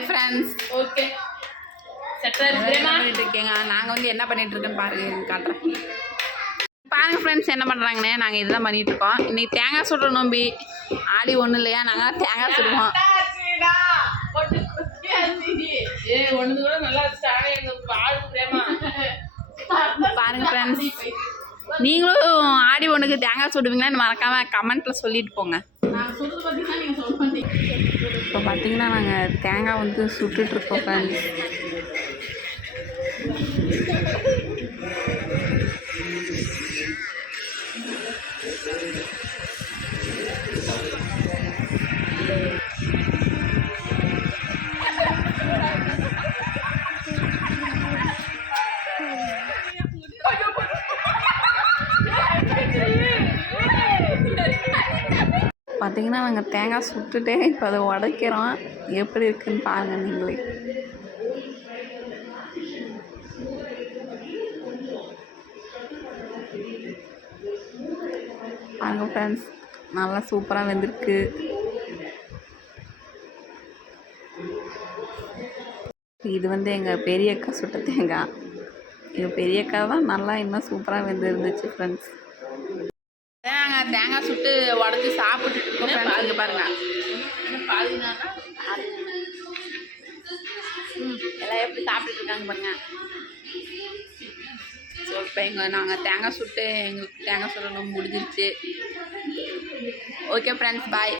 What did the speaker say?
Hi friends. Okay பண்ணிட்டு இருக்கேங்க. நாங்கள் வந்து என்ன பண்ணிட்டு இருக்கோன்னு பாருங்க, காட்டுறேன் பாருங்க ஃப்ரெண்ட்ஸ். என்ன பண்ணுறாங்கண்ணே, நாங்கள் இதுதான் பண்ணிட்டு இருக்கோம். இன்னைக்கு தேங்காய் சுடுற நோம்பி. ஆடி ஒன்றும் இல்லையா, நாங்கள் தேங்காய் சுடுவோம். பாருங்க ஃப்ரெண்ட்ஸ், நீங்களும் ஆடி ஒன்றுக்கு தேங்காய் சுடுவீங்களான்னு மறக்காம கமெண்ட்ல சொல்லிட்டு போங்க. இப்போ பார்த்தீங்கன்னா நாங்கள் தேங்காய் வந்து சுட்டுட்ருக்கோம் ஃப்ரெண்ட்ஸ். பார்த்தீங்கன்னா நாங்கள் தேங்காய் சுட்டுட்டே இப்போ அதை உடைக்கிறோம். எப்படி இருக்குன்னு பாருங்க நீங்களே. பாருங்க ஃப்ரெண்ட்ஸ், நல்லா சூப்பராக வெந்திருக்கு. இது வந்து எங்கள் பெரிய அக்கா சுட்ட தேங்காய். எங்கள் பெரிய அக்கா தான் நல்லா இன்னும் சூப்பராக வெந்திருந்துச்சு ஃப்ரெண்ட்ஸ். நாங்கள் தேங்காய் சுட்டு உடச்சி சாப்பிட்டு இருக்கோம் ஃப்ரெண்ட்ஸ். இங்கே பாருங்க, எல்லாம் எப்படி சாப்பிட்டுட்டு இருக்காங்க பாருங்க. ஸோ இப்போ நாங்கள் தேங்காய் சுட்டு எங்களுக்கு தேங்காய் சுடணும் முடிஞ்சிருச்சு. ஓகே ஃப்ரெண்ட்ஸ், பாய்.